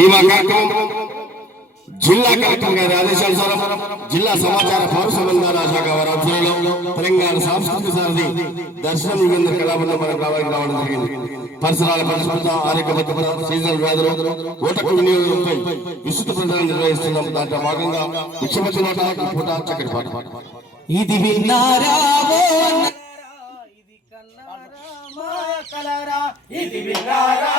ఈ మా కార్యక్రమం జిల్లా కలెక్టర్ గారి ఆదేశానుసారం జిల్లా సమాచార పౌర సంబంధాల శాఖ వారి ఆధ్వర్యంలో తెలంగాణ సాంస్కృతిక సారథి దర్శనం యుగేంద్ర కళామండపం రావడం జరిగింది. పరిసరాల పరిశుభ్రత, ఆరోగ్య భద్రత, సీజనల్ వ్యాధులు, ఓటకు వినియోగంపై విస్తృత ప్రచారం నిర్వహిస్తున్నాం. దాంట్లో భాగంగా ముఖ్యమంత్రి పూట చక్కటి పాట. ఇది విన్నారా ఇది విన్నారా